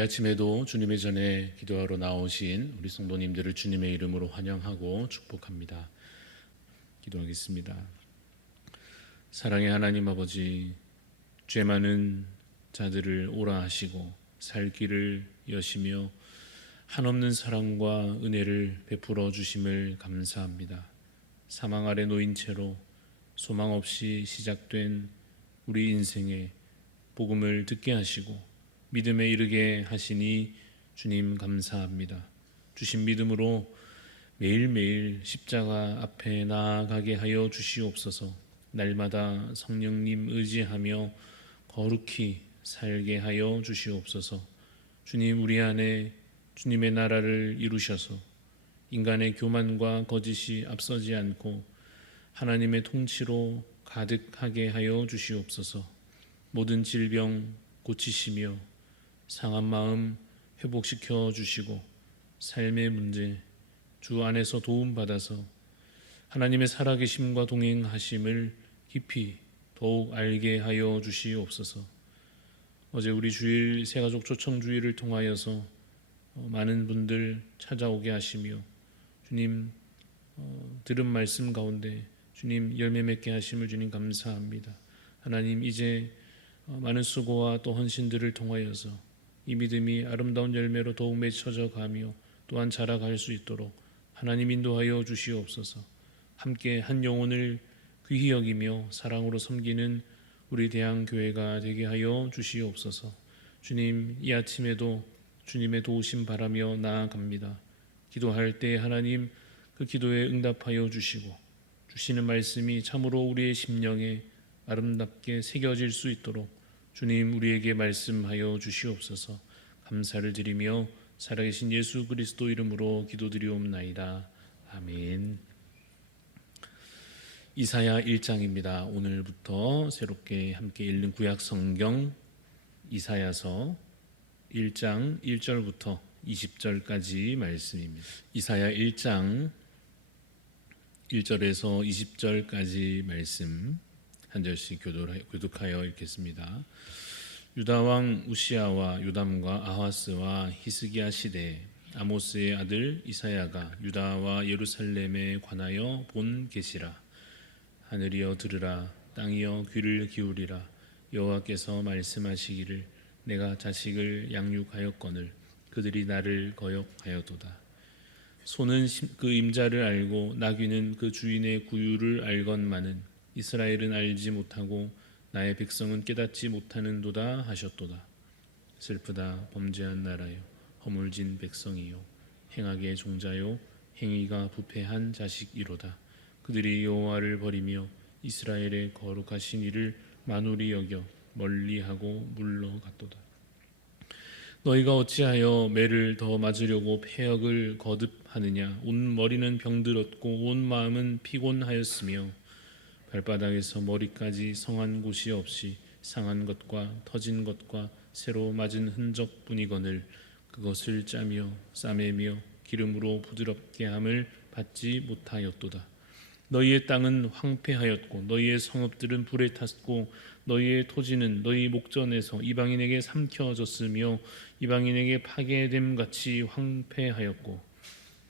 이 아침에도 주님의 전에 기도하러 나오신 우리 성도님들을 주님의 이름으로 환영하고 축복합니다. 기도하겠습니다. 사랑의 하나님 아버지, 죄 많은 자들을 오라 하시고 살 길을 여시며 한없는 사랑과 은혜를 베풀어 주심을 감사합니다. 사망 아래 놓인 채로 소망 없이 시작된 우리 인생에 복음을 듣게 하시고 믿음에 이르게 하시니 주님 감사합니다. 주신 믿음으로 매일매일 십자가 앞에 나아가게 하여 주시옵소서. 날마다 성령님 의지하며 거룩히 살게 하여 주시옵소서. 주님, 우리 안에 주님의 나라를 이루셔서 인간의 교만과 거짓이 앞서지 않고 하나님의 통치로 가득하게 하여 주시옵소서. 모든 질병 고치시며 상한 마음 회복시켜 주시고 삶의 문제 주 안에서 도움받아서 하나님의 살아계심과 동행하심을 깊이 더욱 알게 하여 주시옵소서. 어제 우리 주일 새가족 초청주일을 통하여서 많은 분들 찾아오게 하시며 주님 들은 말씀 가운데 주님 열매 맺게 하심을 주님 감사합니다. 하나님, 이제 많은 수고와 또 헌신들을 통하여서 이 믿음이 아름다운 열매로 더욱 맺혀져 가며 또한 자라갈 수 있도록 하나님 인도하여 주시옵소서. 함께 한 영혼을 귀히 여기며 사랑으로 섬기는 우리 대양교회가 되게 하여 주시옵소서. 주님, 이 아침에도 주님의 도우심 바라며 나아갑니다. 기도할 때 하나님 그 기도에 응답하여 주시고 주시는 말씀이 참으로 우리의 심령에 아름답게 새겨질 수 있도록 주님 우리에게 말씀하여 주시옵소서. 감사를 드리며 살아계신 예수 그리스도 이름으로 기도드리옵나이다. 아멘. 이사야 1장입니다. 오늘부터 새롭게 함께 읽는 구약 성경 이사야서 1장 1절부터 20절까지 말씀입니다. 이사야 1장 1절에서 20절까지 말씀 한 절씩 교독하여 읽겠습니다. 유다 왕 우시아와 요담과 아하스와 히스기야 시대에 아모스의 아들 이사야가 유다와 예루살렘에 관하여 본 계시라. 하늘이여 들으라, 땅이여 귀를 기울이라. 여호와께서 말씀하시기를 내가 자식을 양육하였거늘 그들이 나를 거역하여도다. 소는 그 임자를 알고 나귀는 그 주인의 구유를 알건만은 이스라엘은 알지 못하고 나의 백성은 깨닫지 못하는도다 하셨도다. 슬프다, 범죄한 나라요, 허물진 백성이요, 행악의 종자요, 행위가 부패한 자식이로다. 그들이 여호와를 버리며 이스라엘의 거룩하신 이를 만홀히 여겨 멀리하고 물러갔도다. 너희가 어찌하여 매를 더 맞으려고 패역을 거듭하느냐. 온 머리는 병들었고 온 마음은 피곤하였으며 발바닥에서 머리까지 성한 곳이 없이 상한 것과 터진 것과 새로 맞은 흔적뿐이거늘 그것을 짜며 싸매며 기름으로 부드럽게 함을 받지 못하였도다. 너희의 땅은 황폐하였고 너희의 성읍들은 불에 탔고 너희의 토지는 너희 목전에서 이방인에게 삼켜졌으며 이방인에게 파괴됨같이 황폐하였고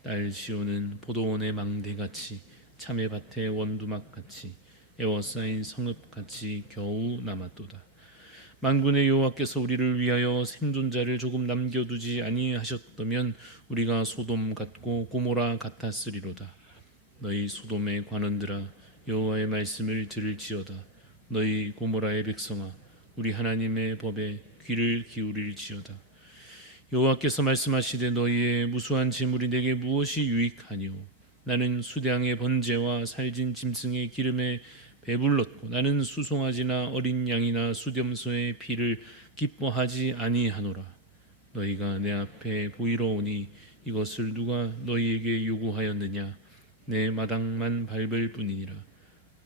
딸 시온은 포도원의 망대같이 참외밭의 원두막같이 에워싸인 성읍같이 겨우 남았도다. 만군의 여호와께서 우리를 위하여 생존자를 조금 남겨두지 아니하셨다면 우리가 소돔 같고 고모라 같았으리로다. 너희 소돔의 관원들아, 여호와의 말씀을 들을지어다. 너희 고모라의 백성아, 우리 하나님의 법에 귀를 기울일지어다. 여호와께서 말씀하시되 너희의 무수한 재물이 내게 무엇이 유익하니요? 나는 수량의 번제와 살진 짐승의 기름에 배불렀고 나는 수송아지나 어린 양이나 수렴소의 피를 기뻐하지 아니하노라. 너희가 내 앞에 보이러 오니 이것을 누가 너희에게 요구하였느냐? 내 마당만 밟을 뿐이니라.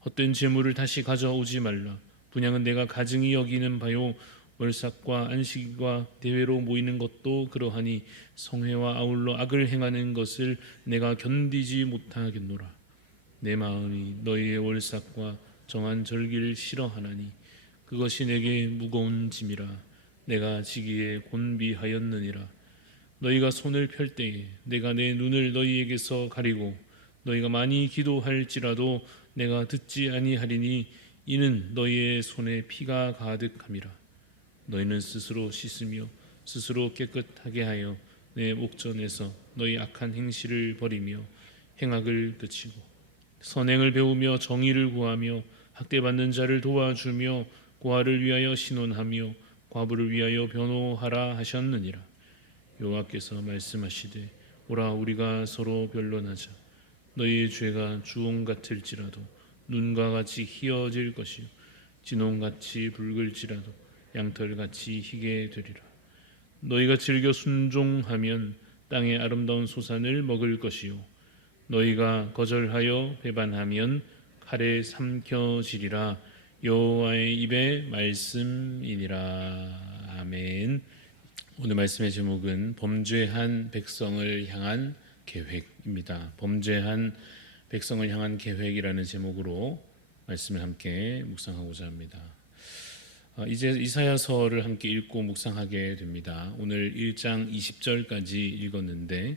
헛된 재물을 다시 가져오지 말라. 분향은 내가 가증히 여기는 바요, 월삭과 안식과 대회로 모이는 것도 그러하니 성회와 아울러 악을 행하는 것을 내가 견디지 못하겠노라. 내 마음이 너희의 월삭과 정한 절기를 싫어하나니 그것이 내게 무거운 짐이라. 내가 지기에 곤비하였느니라. 너희가 손을 펼 때에 내가 내 눈을 너희에게서 가리고 너희가 많이 기도할지라도 내가 듣지 아니하리니 이는 너희의 손에 피가 가득함이라. 너희는 스스로 씻으며 스스로 깨끗하게 하여 내 목전에서 너희 악한 행실을 버리며 행악을 그치고 선행을 배우며 정의를 구하며 학대받는 자를 도와주며 고아를 위하여 신원하며 과부를 위하여 변호하라 하셨느니라. 여호와께서 말씀하시되 오라 우리가 서로 변론하자. 너희의 죄가 주홍 같을지라도 눈과 같이 희어질 것이요 진홍같이 붉을지라도 양털같이 희게 되리라. 너희가 즐겨 순종하면 땅의 아름다운 소산을 먹을 것이요 너희가 거절하여 배반하면 칼에 삼켜지리라. 여호와의 입의 말씀이니라. 아멘. 오늘 말씀의 제목은 범죄한 백성을 향한 계획입니다. 범죄한 백성을 향한 계획이라는 제목으로 말씀을 함께 묵상하고자 합니다. 이제 이사야서를 함께 읽고 묵상하게 됩니다. 오늘 1장 20절까지 읽었는데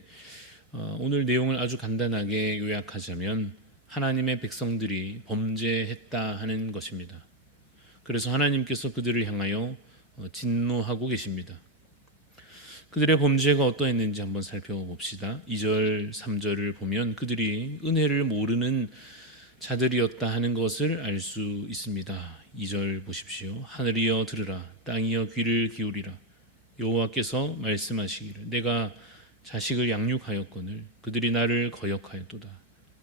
오늘 내용을 아주 간단하게 요약하자면 하나님의 백성들이 범죄했다 하는 것입니다. 그래서 하나님께서 그들을 향하여 진노하고 계십니다. 그들의 범죄가 어떠했는지 한번 살펴봅시다. 2절, 3절을 보면 그들이 은혜를 모르는 자들이었다 하는 것을 알 수 있습니다. 2절 보십시오. 하늘이여 들으라, 땅이여 귀를 기울이라. 여호와께서 말씀하시기를 내가 자식을 양육하였거늘 그들이 나를 거역하였도다.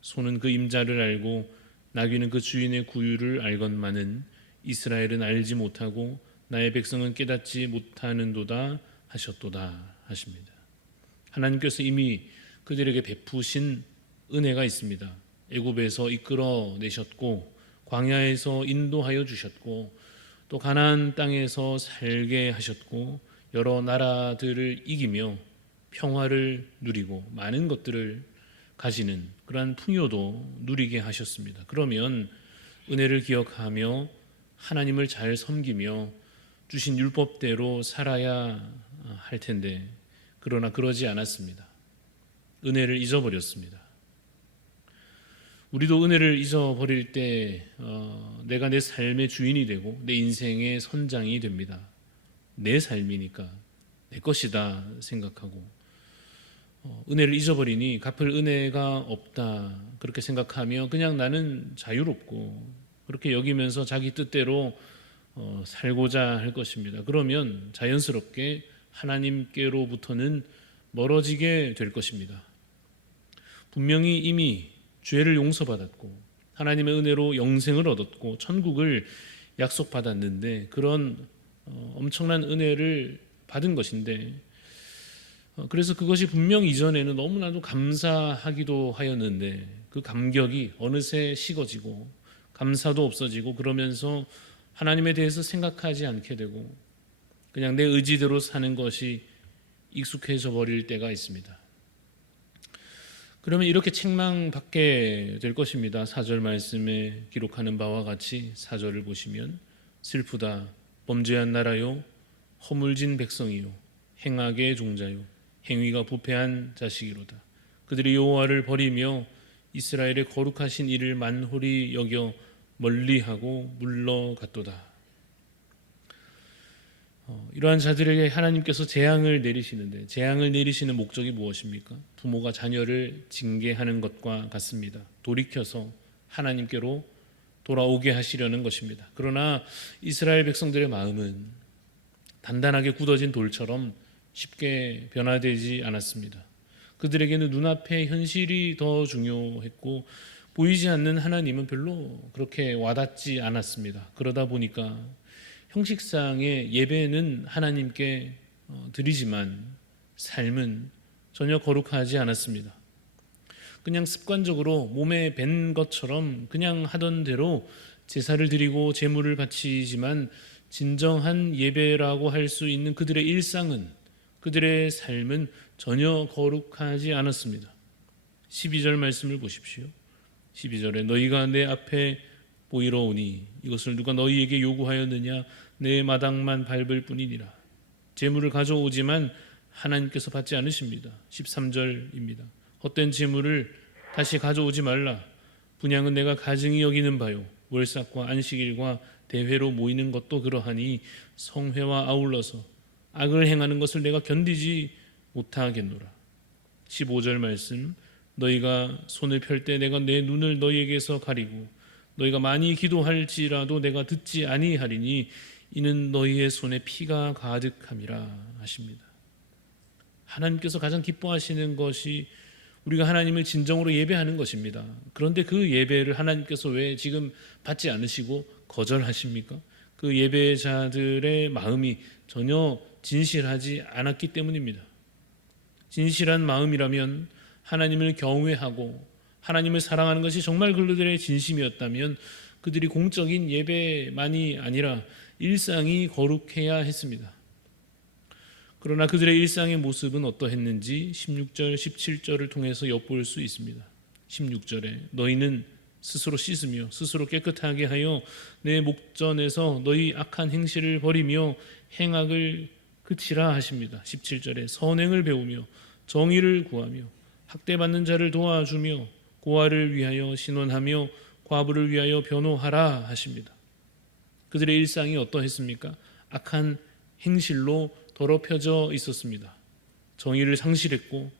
소는 그 임자를 알고 나귀는 그 주인의 구유를 알건만은 이스라엘은 알지 못하고 나의 백성은 깨닫지 못하는도다 하셨도다 하십니다. 하나님께서 이미 그들에게 베푸신 은혜가 있습니다. 애굽에서 이끌어내셨고 광야에서 인도하여 주셨고 또 가나안 땅에서 살게 하셨고 여러 나라들을 이기며 평화를 누리고 많은 것들을 가지는 그러한 풍요도 누리게 하셨습니다. 그러면 은혜를 기억하며 하나님을 잘 섬기며 주신 율법대로 살아야 할 텐데 그러나 그러지 않았습니다. 은혜를 잊어버렸습니다. 우리도 은혜를 잊어버릴 때 내가 내 삶의 주인이 되고 내 인생의 선장이 됩니다. 내 삶이니까 내 것이다 생각하고 은혜를 잊어버리니 갚을 은혜가 없다 그렇게 생각하며 그냥 나는 자유롭고 그렇게 여기면서 자기 뜻대로 살고자 할 것입니다. 그러면 자연스럽게 하나님께로부터는 멀어지게 될 것입니다. 분명히 이미 죄를 용서받았고 하나님의 은혜로 영생을 얻었고 천국을 약속받았는데 그런 엄청난 은혜를 받은 것인데 그래서 그것이 분명 이전에는 너무나도 감사하기도 하였는데 그 감격이 어느새 식어지고 감사도 없어지고 그러면서 하나님에 대해서 생각하지 않게 되고 그냥 내 의지대로 사는 것이 익숙해져 버릴 때가 있습니다. 그러면 이렇게 책망받게 될 것입니다. 4절 말씀에 기록하는 바와 같이 4절을 보시면 슬프다 범죄한 나라요 허물진 백성이요 행악의 종자요 행위가 부패한 자식이로다. 그들이 여호와를 버리며 이스라엘의 거룩하신 이를 만홀히 여겨 멀리하고 물러갔도다. 이러한 자들에게 하나님께서 재앙을 내리시는데 재앙을 내리시는 목적이 무엇입니까? 부모가 자녀를 징계하는 것과 같습니다. 돌이켜서 하나님께로 돌아오게 하시려는 것입니다. 그러나 이스라엘 백성들의 마음은 단단하게 굳어진 돌처럼 쉽게 변화되지 않았습니다. 그들에게는 눈앞의 현실이 더 중요했고 보이지 않는 하나님은 별로 그렇게 와닿지 않았습니다. 그러다 보니까 형식상의 예배는 하나님께 드리지만 삶은 전혀 거룩하지 않았습니다. 그냥 습관적으로 몸에 밴 것처럼 그냥 하던 대로 제사를 드리고 제물을 바치지만 진정한 예배라고 할 수 있는 그들의 일상은 그들의 삶은 전혀 거룩하지 않았습니다. 12절 말씀을 보십시오. 12절에 너희가 내 앞에 보이러 오니 이것을 누가 너희에게 요구하였느냐 내 마당만 밟을 뿐이니라. 제물을 가져오지만 하나님께서 받지 않으십니다. 13절입니다. 헛된 제물을 다시 가져오지 말라. 분향은 내가 가증히 여기는 바요. 월삭과 안식일과 대회로 모이는 것도 그러하니 성회와 아울러서 악을 행하는 것을 내가 견디지 못하겠노라. 15절 말씀, 너희가 손을 펼 때 내가 내 눈을 너희에게서 가리고 너희가 많이 기도할지라도 내가 듣지 아니하리니 이는 너희의 손에 피가 가득함이라 하십니다. 하나님께서 가장 기뻐하시는 것이 우리가 하나님을 진정으로 예배하는 것입니다. 그런데 그 예배를 하나님께서 왜 지금 받지 않으시고 거절하십니까? 그 예배자들의 마음이 전혀 진실하지 않았기 때문입니다. 진실한 마음이라면 하나님을 경외하고 하나님을 사랑하는 것이 정말 그들의 진심이었다면 그들이 공적인 예배만이 아니라 일상이 거룩해야 했습니다. 그러나 그들의 일상의 모습은 어떠했는지 16절, 17절을 통해서 엿볼 수 있습니다. 16절에 너희는 스스로 씻으며 스스로 깨끗하게 하여 내 목전에서 너희 악한 행실을 버리며 행악을 그치라 하십니다. 17절에 선행을 배우며 정의를 구하며 학대받는 자를 도와주며 고아를 위하여 신원하며 과부를 위하여 변호하라 하십니다. 그들의 일상이 어떠했습니까? 악한 행실로 더럽혀져 있었습니다. 정의를 상실했고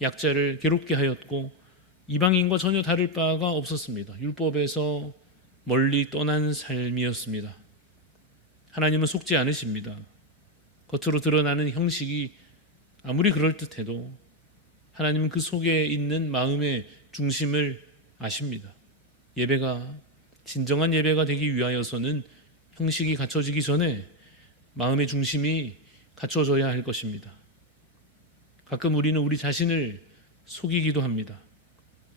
약자를 괴롭게 하였고 이방인과 전혀 다를 바가 없었습니다. 율법에서 멀리 떠난 삶이었습니다. 하나님은 속지 않으십니다. 겉으로 드러나는 형식이 아무리 그럴듯해도 하나님은 그 속에 있는 마음의 중심을 아십니다. 예배가 진정한 예배가 되기 위하여서는 형식이 갖춰지기 전에 마음의 중심이 갖춰져야 할 것입니다. 가끔 우리는 우리 자신을 속이기도 합니다.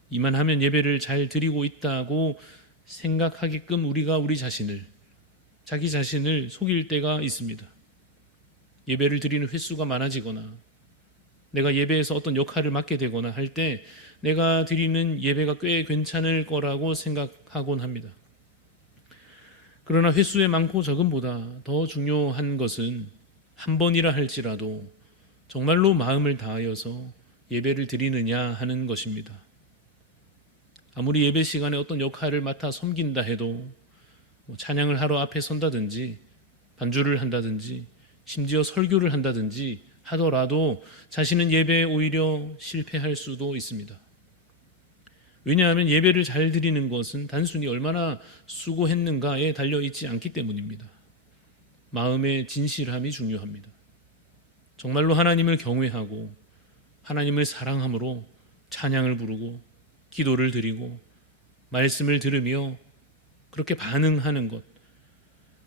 이만하면 예배를 잘 드리고 있다고 생각하게끔 우리가 우리 자신을, 자기 자신을 속일 때가 있습니다. 예배를 드리는 횟수가 많아지거나 내가 예배에서 어떤 역할을 맡게 되거나 할 때 내가 드리는 예배가 꽤 괜찮을 거라고 생각하곤 합니다. 그러나 횟수의 많고 적음보다 더 중요한 것은 한 번이라 할지라도 정말로 마음을 다하여서 예배를 드리느냐 하는 것입니다. 아무리 예배 시간에 어떤 역할을 맡아 섬긴다 해도 찬양을 하러 앞에 선다든지 반주를 한다든지 심지어 설교를 한다든지 하더라도 자신은 예배에 오히려 실패할 수도 있습니다. 왜냐하면 예배를 잘 드리는 것은 단순히 얼마나 수고했는가에 달려있지 않기 때문입니다. 마음의 진실함이 중요합니다. 정말로 하나님을 경외하고 하나님을 사랑함으로 찬양을 부르고 기도를 드리고 말씀을 들으며 그렇게 반응하는 것,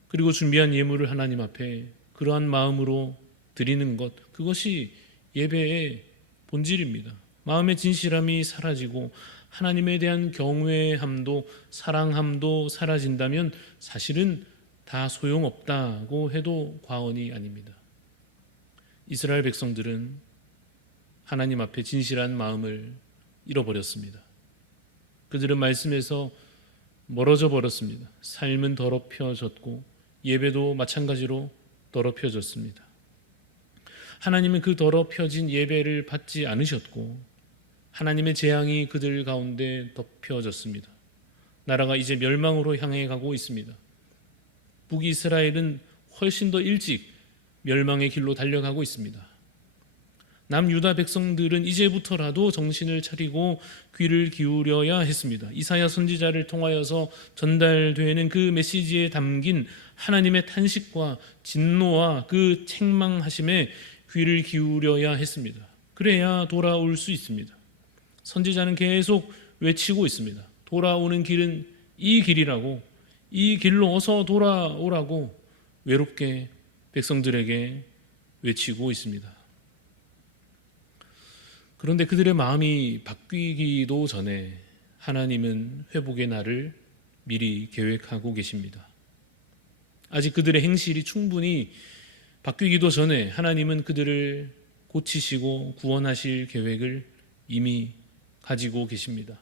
그리고 준비한 예물을 하나님 앞에 그러한 마음으로 드리는 것, 그것이 예배의 본질입니다. 마음의 진실함이 사라지고 하나님에 대한 경외함도 사랑함도 사라진다면 사실은 다 소용없다고 해도 과언이 아닙니다. 이스라엘 백성들은 하나님 앞에 진실한 마음을 잃어버렸습니다. 그들은 말씀에서 멀어져 버렸습니다. 삶은 더럽혀졌고 예배도 마찬가지로 더럽혀졌습니다. 하나님은 그 더럽혀진 예배를 받지 않으셨고 하나님의 재앙이 그들 가운데 덮여졌습니다. 나라가 이제 멸망으로 향해 가고 있습니다. 북이스라엘은 훨씬 더 일찍 멸망의 길로 달려가고 있습니다. 남유다 백성들은 이제부터라도 정신을 차리고 귀를 기울여야 했습니다. 이사야 선지자를 통하여서 전달되는 그 메시지에 담긴 하나님의 탄식과 진노와 그 책망하심에 귀를 기울여야 했습니다. 그래야 돌아올 수 있습니다. 선지자는 계속 외치고 있습니다. 돌아오는 길은 이 길이라고, 이 길로 어서 돌아오라고 외롭게 백성들에게 외치고 있습니다. 그런데 그들의 마음이 바뀌기도 전에 하나님은 회복의 날을 미리 계획하고 계십니다. 아직 그들의 행실이 충분히 바뀌기도 전에 하나님은 그들을 고치시고 구원하실 계획을 이미 가지고 계십니다.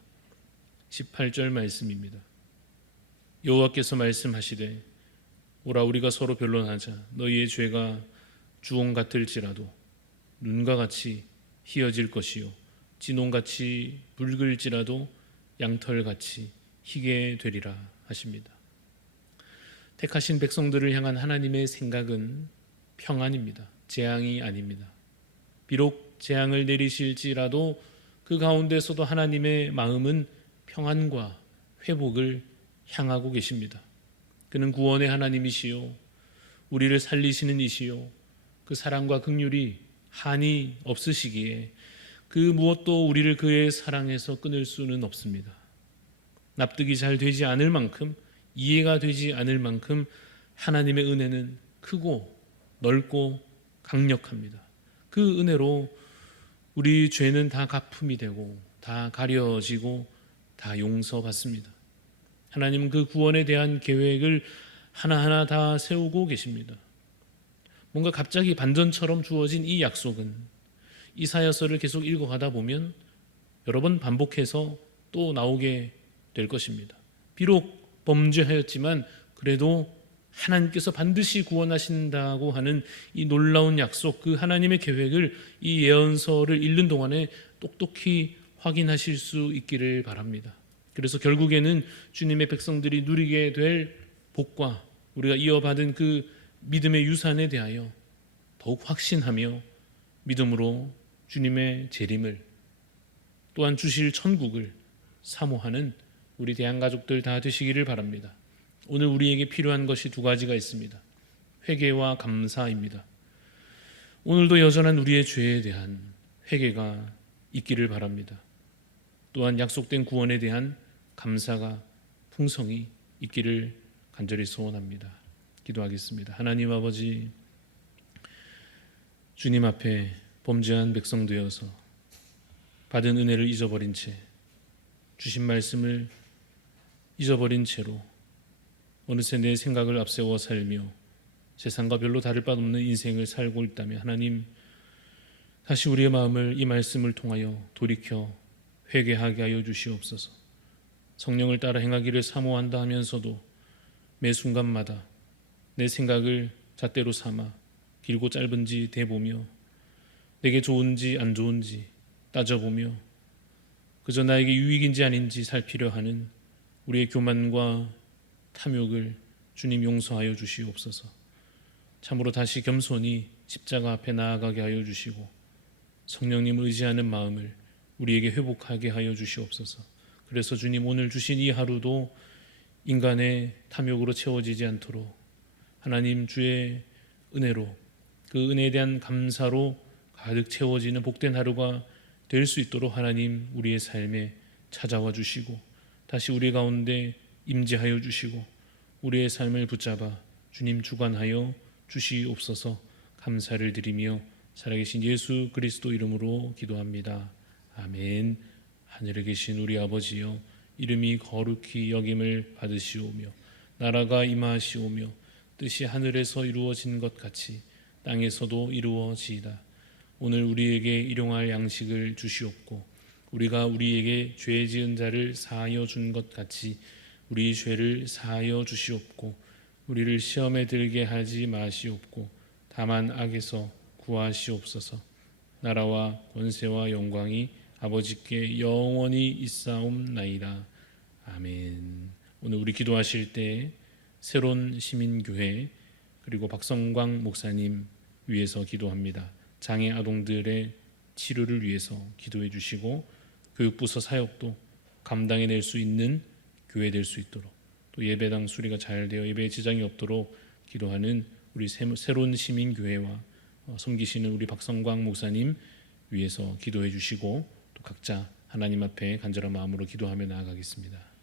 18절 말씀입니다. 여호와께서 말씀하시되 오라 우리가 서로 변론하자. 너희의 죄가 주홍 같을지라도 눈과 같이 희어질 것이요 진홍같이 붉을지라도 양털같이 희게 되리라 하십니다. 택하신 백성들을 향한 하나님의 생각은 평안입니다. 재앙이 아닙니다. 비록 재앙을 내리실지라도 그 가운데서도 하나님의 마음은 평안과 회복을 향하고 계십니다. 그는 구원의 하나님이시요 우리를 살리시는 이시요 그 사랑과 긍휼이 한이 없으시기에 그 무엇도 우리를 그의 사랑에서 끊을 수는 없습니다. 납득이 잘 되지 않을 만큼, 이해가 되지 않을 만큼 하나님의 은혜는 크고 넓고 강력합니다. 그 은혜로 우리 죄는 다 갚음이 되고 다 가려지고 다 용서받습니다. 하나님은 그 구원에 대한 계획을 하나하나 다 세우고 계십니다. 뭔가 갑자기 반전처럼 주어진 이 약속은 이사야서를 계속 읽어가다 보면 여러 번 반복해서 또 나오게 될 것입니다. 비록 범죄하였지만 그래도 하나님께서 반드시 구원하신다고 하는 이 놀라운 약속, 그 하나님의 계획을 이 예언서를 읽는 동안에 똑똑히 확인하실 수 있기를 바랍니다. 그래서 결국에는 주님의 백성들이 누리게 될 복과 우리가 이어받은 그 믿음의 유산에 대하여 더욱 확신하며 믿음으로 주님의 재림을 또한 주실 천국을 사모하는 우리 대한가족들 다 되시기를 바랍니다. 오늘 우리에게 필요한 것이 두 가지가 있습니다. 회개와 감사입니다. 오늘도 여전한 우리의 죄에 대한 회개가 있기를 바랍니다. 또한 약속된 구원에 대한 감사가 풍성히 있기를 간절히 소원합니다. 기도하겠습니다. 하나님 아버지, 주님 앞에 범죄한 백성 되어서 받은 은혜를 잊어버린 채, 주신 말씀을 잊어버린 채로 어느새 내 생각을 앞세워 살며 세상과 별로 다를 바 없는 인생을 살고 있다면 하나님, 다시 우리의 마음을 이 말씀을 통하여 돌이켜 회개하게 하여 주시옵소서. 성령을 따라 행하기를 사모한다 하면서도 매 순간마다 내 생각을 잣대로 삼아 길고 짧은지 대보며 내게 좋은지 안 좋은지 따져보며 그저 나에게 유익인지 아닌지 살피려 하는 우리의 교만과 탐욕을 주님 용서하여 주시옵소서. 참으로 다시 겸손히 십자가 앞에 나아가게 하여 주시고 성령님을 의지하는 마음을 우리에게 회복하게 하여 주시옵소서. 그래서 주님, 오늘 주신 이 하루도 인간의 탐욕으로 채워지지 않도록 하나님 주의 은혜로, 그 은혜에 대한 감사로 가득 채워지는 복된 하루가 될 수 있도록 하나님 우리의 삶에 찾아와 주시고 다시 우리 가운데 임재하여 주시고 우리의 삶을 붙잡아 주님 주관하여 주시옵소서. 감사를 드리며 살아계신 예수 그리스도 이름으로 기도합니다. 아멘. 하늘에 계신 우리 아버지여, 이름이 거룩히 여김을 받으시오며 나라가 임하시오며 뜻이 하늘에서 이루어진 것 같이 땅에서도 이루어지이다. 오늘 우리에게 일용할 양식을 주시옵고 우리가 우리에게 죄 지은 자를 사하여 준 것 같이 우리 죄를 사하여 주시옵고 우리를 시험에 들게 하지 마시옵고 다만 악에서 구하시옵소서. 나라와 권세와 영광이 아버지께 영원히 있사옵나이다. 아멘. 오늘 우리 기도하실 때 새로운 시민교회 그리고 박성광 목사님 위해서 기도합니다. 장애 아동들의 치료를 위해서 기도해 주시고 교육부서 사역도 감당해낼 수 있는 교회 될 수 있도록, 또 예배당 수리가 잘 되어 예배에 지장이 없도록 기도하는 우리 새로운 시민교회와 섬기시는 우리 박성광 목사님 위해서 기도해 주시고 또 각자 하나님 앞에 간절한 마음으로 기도하며 나아가겠습니다.